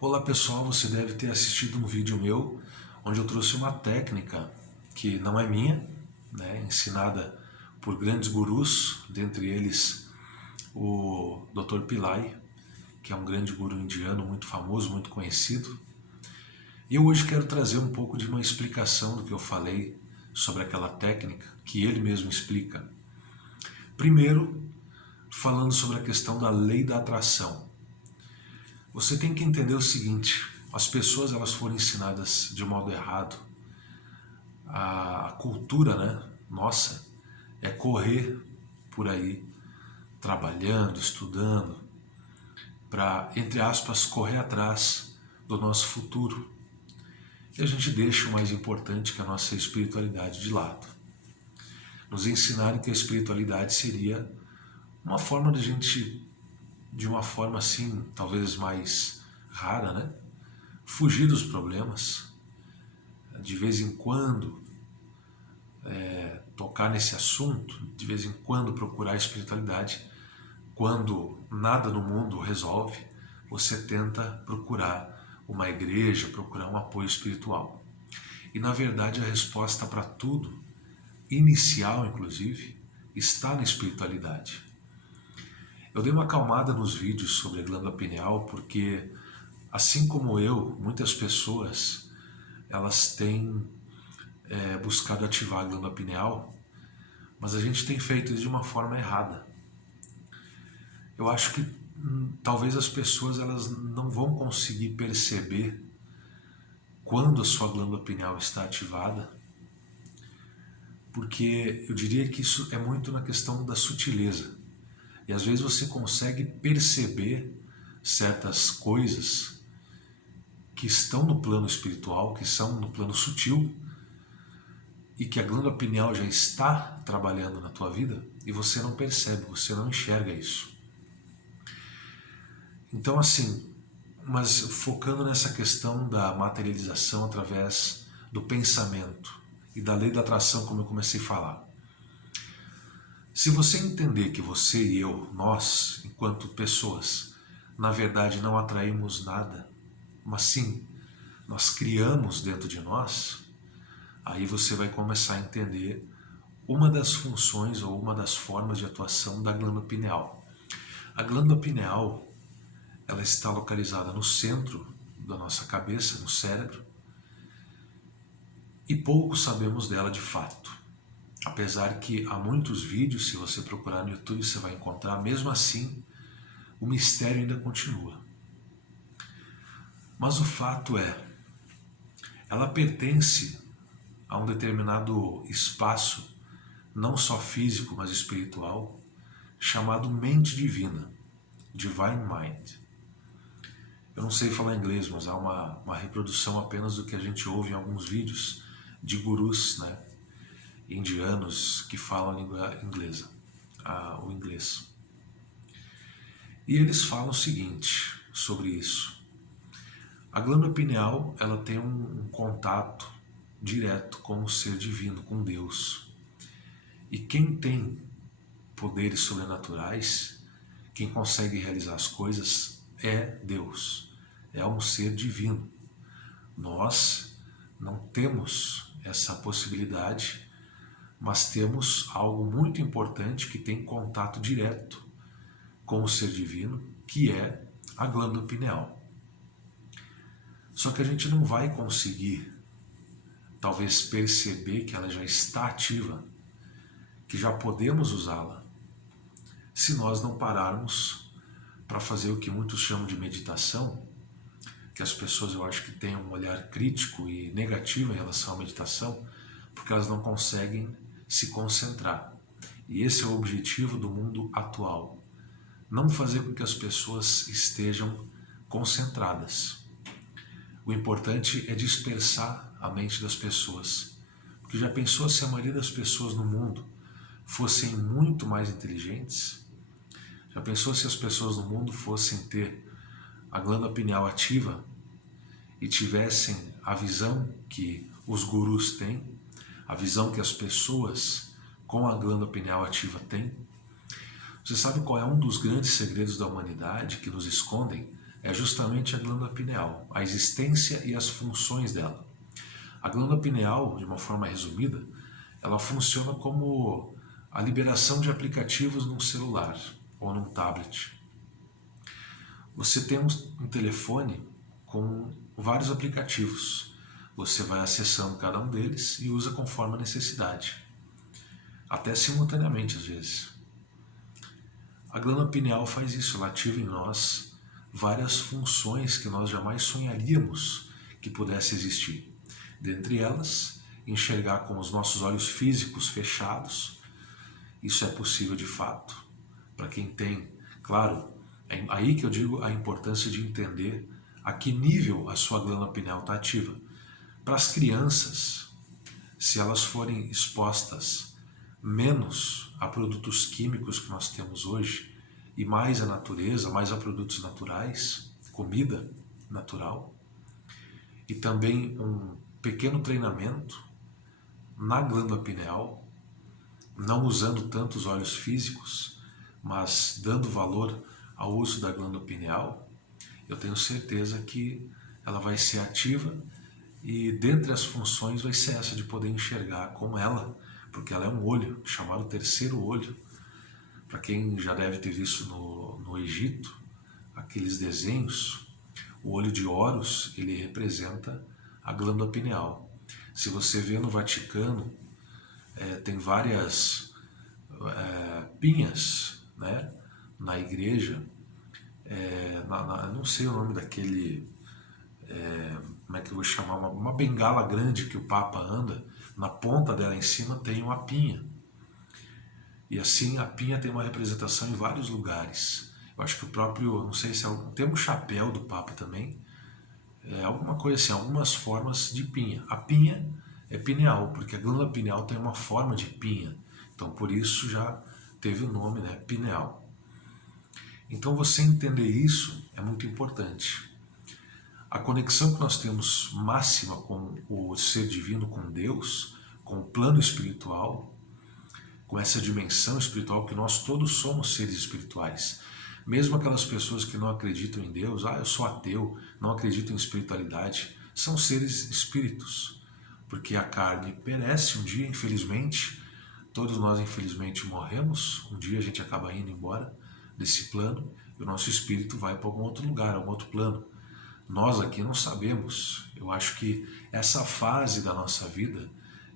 Olá pessoal, você deve ter assistido um vídeo meu onde eu trouxe uma técnica que não é minha, ensinada por grandes gurus, dentre eles o Dr. Pillai, que é um grande guru indiano muito famoso, muito conhecido. E eu hoje quero trazer um pouco de uma explicação do que eu falei sobre aquela técnica, que ele mesmo explica. Primeiro, falando sobre a questão da lei da atração. Você tem que entender o seguinte: as pessoas elas foram ensinadas de modo errado. A cultura, nossa, é correr por aí, trabalhando, estudando, para, entre aspas, correr atrás do nosso futuro. E a gente deixa o mais importante, que é a nossa espiritualidade, de lado. Nos ensinaram que a espiritualidade seria uma forma de a gente, de uma forma assim, talvez mais rara, fugir dos problemas, de vez em quando tocar nesse assunto, de vez em quando procurar a espiritualidade. Quando nada no mundo resolve, você tenta procurar uma igreja, procurar um apoio espiritual. E na verdade a resposta para tudo, inicial inclusive, está na espiritualidade. Eu dei uma acalmada nos vídeos sobre a glândula pineal porque, assim como eu, muitas pessoas elas têm buscado ativar a glândula pineal, mas a gente tem feito isso de uma forma errada. Eu acho que talvez as pessoas elas não vão conseguir perceber quando a sua glândula pineal está ativada, porque eu diria que isso é muito na questão da sutileza. E às vezes você consegue perceber certas coisas que estão no plano espiritual, que são no plano sutil, e que a glândula pineal já está trabalhando na tua vida, e você não percebe, você não enxerga isso. Então assim, mas focando nessa questão da materialização através do pensamento e da lei da atração, como eu comecei a falar. Se você entender que você e eu, nós, enquanto pessoas, na verdade não atraímos nada, mas sim, nós criamos dentro de nós, aí você vai começar a entender uma das funções ou uma das formas de atuação da glândula pineal. A glândula pineal, ela está localizada no centro da nossa cabeça, no cérebro, e pouco sabemos dela de fato. Apesar que há muitos vídeos, se você procurar no YouTube você vai encontrar, mesmo assim o mistério ainda continua. Mas o fato é, ela pertence a um determinado espaço, não só físico, mas espiritual, chamado mente divina, Divine Mind. Eu não sei falar inglês, mas há uma reprodução apenas do que a gente ouve em alguns vídeos de gurus, indianos que falam a língua inglesa, o inglês. E eles falam o seguinte sobre isso. A glândula pineal ela tem um contato direto com o ser divino, com Deus. E quem tem poderes sobrenaturais, quem consegue realizar as coisas é Deus, é um ser divino. Nós não temos essa possibilidade, mas temos algo muito importante que tem contato direto com o ser divino, que é a glândula pineal. Só que a gente não vai conseguir, talvez, perceber que ela já está ativa, que já podemos usá-la, se nós não pararmos para fazer o que muitos chamam de meditação, que as pessoas eu acho que têm um olhar crítico e negativo em relação à meditação, porque elas não conseguem se concentrar. E esse é o objetivo do mundo atual. Não fazer com que as pessoas estejam concentradas. O importante é dispersar a mente das pessoas. Porque já pensou se a maioria das pessoas no mundo fossem muito mais inteligentes? Já pensou se as pessoas no mundo fossem ter a glândula pineal ativa e tivessem a visão que os gurus têm, a visão que as pessoas com a glândula pineal ativa têm? Você sabe qual é um dos grandes segredos da humanidade que nos escondem? é justamente a glândula pineal, a existência e as funções dela. A glândula pineal, de uma forma resumida, ela funciona como a liberação de aplicativos num celular ou num tablet. Você tem um telefone com vários aplicativos. Você vai acessando cada um deles e usa conforme a necessidade. Até simultaneamente, às vezes. A glândula pineal faz isso, ela ativa em nós várias funções que nós jamais sonharíamos que pudesse existir. Dentre elas, enxergar com os nossos olhos físicos fechados. Isso é possível de fato. Para quem tem, claro, é aí que eu digo a importância de entender a que nível a sua glândula pineal está ativa. Para as crianças, se elas forem expostas menos a produtos químicos que nós temos hoje e mais à natureza, mais a produtos naturais, comida natural, e também um pequeno treinamento na glândula pineal, não usando tanto os olhos físicos, mas dando valor ao uso da glândula pineal, eu tenho certeza que ela vai ser ativa e dentre as funções vai ser essa de poder enxergar com ela, porque ela é um olho, chamado terceiro olho. Para quem já deve ter visto no Egito, aqueles desenhos, o olho de Horus, ele representa a glândula pineal. Se você vê no Vaticano, tem várias pinhas, né, na igreja, não sei o nome daquele, como é que eu vou chamar, uma bengala grande que o Papa anda, na ponta dela em cima tem uma pinha. E assim a pinha tem uma representação em vários lugares. Eu acho que o próprio, não sei se tem um chapéu do Papa também, alguma coisa assim, algumas formas de pinha. A pinha é pineal, porque a glândula pineal tem uma forma de pinha. Então por isso já teve o nome, né, pineal. Então você entender isso é muito importante. A conexão que nós temos máxima com o ser divino, com Deus, com o plano espiritual, com essa dimensão espiritual, que nós todos somos seres espirituais. Mesmo aquelas pessoas que não acreditam em Deus, eu sou ateu, não acredito em espiritualidade, são seres espíritos, porque a carne perece um dia, infelizmente, todos nós infelizmente morremos, um dia a gente acaba indo embora desse plano e o nosso espírito vai para algum outro lugar, algum outro plano. Nós aqui não sabemos. Eu acho que essa fase da nossa vida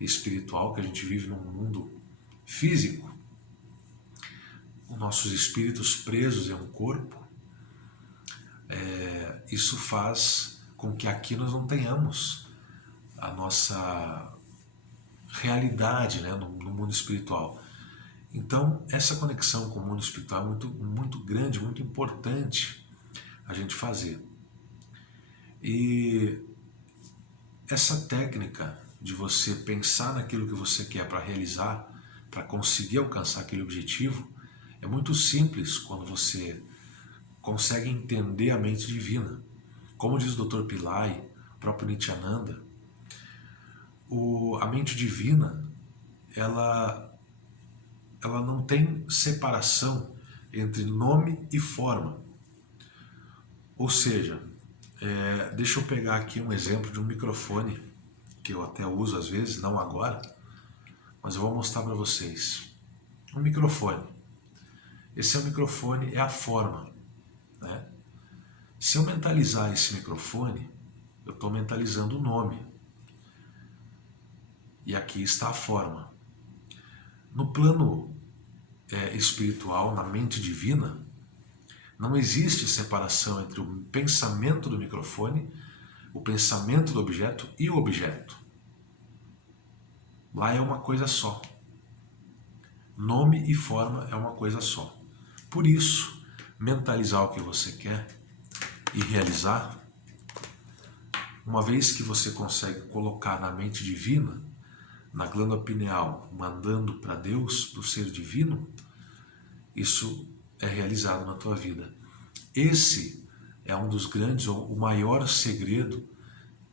espiritual, que a gente vive num mundo físico, os nossos espíritos presos em um corpo, isso faz com que aqui nós não tenhamos a nossa realidade, né, no mundo espiritual. Então, essa conexão com o mundo espiritual é muito, muito grande, muito importante a gente fazer. E essa técnica de você pensar naquilo que você quer para realizar, para conseguir alcançar aquele objetivo, é muito simples quando você consegue entender a mente divina. Como diz o Dr. Pillai, o próprio Nityananda, a mente divina, ela não tem separação entre nome e forma. Ou seja, deixa eu pegar aqui um exemplo de um microfone, que eu até uso às vezes, não agora, mas eu vou mostrar para vocês. Um microfone. Esse microfone é a forma, né? Se eu mentalizar esse microfone, eu estou mentalizando o nome. E aqui está a forma. No plano espiritual, na mente divina, não existe separação entre o pensamento do microfone, o pensamento do objeto e o objeto. Lá é uma coisa só. Nome e forma é uma coisa só. Por isso, mentalizar o que você quer e realizar, uma vez que você consegue colocar na mente divina, na glândula pineal, mandando para Deus, para o ser divino, isso é realizado na tua vida. Esse é um dos grandes, ou o maior segredo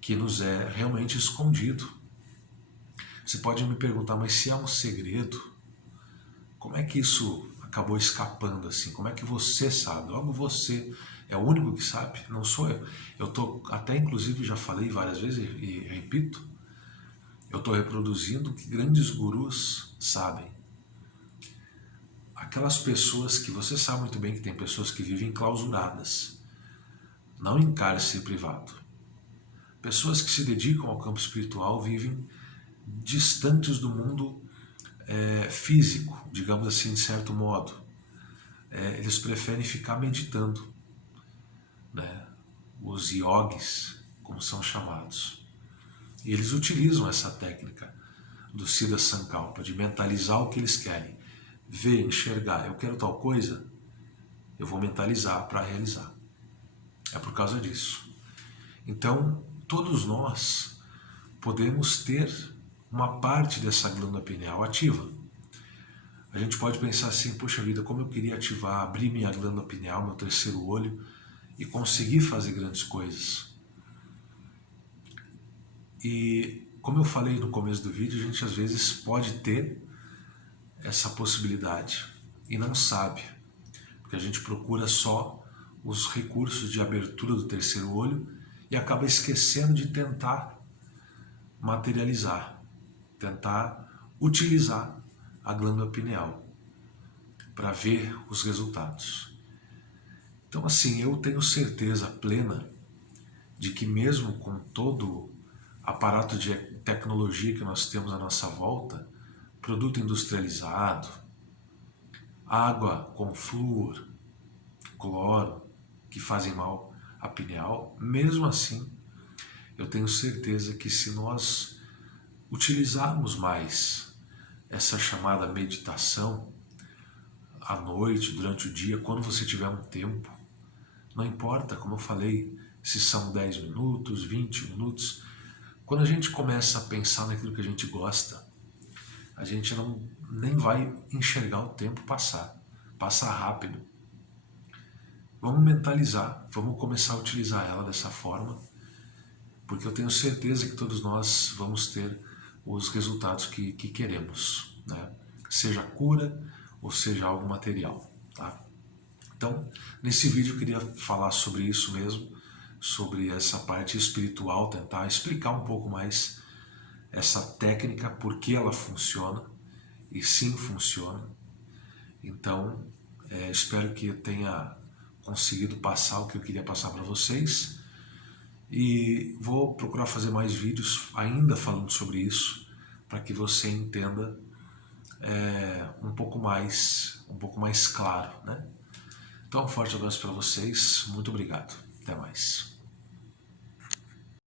que nos é realmente escondido. Você pode me perguntar, mas se há um segredo, como é que isso acabou escapando assim. Como é que você sabe? Logo você é o único que sabe, não sou eu. Eu tô até inclusive já falei várias vezes e repito, eu estou reproduzindo o que grandes gurus sabem. Aquelas pessoas que você sabe muito bem que tem pessoas que vivem clausuradas, não em cárcere privado. Pessoas que se dedicam ao campo espiritual vivem distantes do mundo físico, digamos assim, de certo modo. Eles preferem ficar meditando, né? Os yogis, como são chamados. E eles utilizam essa técnica do Siddha Sankalpa, de mentalizar o que eles querem. Ver, enxergar, eu quero tal coisa, eu vou mentalizar para realizar. É por causa disso. Então, todos nós podemos ter uma parte dessa glândula pineal ativa. A gente pode pensar assim, poxa vida, como eu queria ativar, abrir minha glândula pineal, meu terceiro olho, e conseguir fazer grandes coisas. E como eu falei no começo do vídeo, a gente às vezes pode ter essa possibilidade e não sabe, porque a gente procura só os recursos de abertura do terceiro olho e acaba esquecendo de tentar materializar, tentar utilizar a glândula pineal para ver os resultados. Então assim, eu tenho certeza plena de que mesmo com todo aparato de tecnologia que nós temos à nossa volta, produto industrializado, água com flúor, cloro, que fazem mal à pineal, mesmo assim, eu tenho certeza que se nós utilizarmos mais essa chamada meditação à noite, durante o dia, quando você tiver um tempo, não importa, como eu falei, se são 10 minutos, 20 minutos, quando a gente começa a pensar naquilo que a gente gosta, a gente nem vai enxergar o tempo passar, passa rápido. Vamos mentalizar, vamos começar a utilizar ela dessa forma, porque eu tenho certeza que todos nós vamos ter os resultados que queremos, né? Seja cura ou seja algo material, tá? Então, nesse vídeo eu queria falar sobre isso mesmo, sobre essa parte espiritual, tentar explicar um pouco mais essa técnica, por que ela funciona, e sim funciona. Então, espero que eu tenha conseguido passar o que eu queria passar para vocês, e vou procurar fazer mais vídeos ainda falando sobre isso, para que você entenda um pouco mais claro, né? Então, um forte abraço para vocês, muito obrigado, até mais.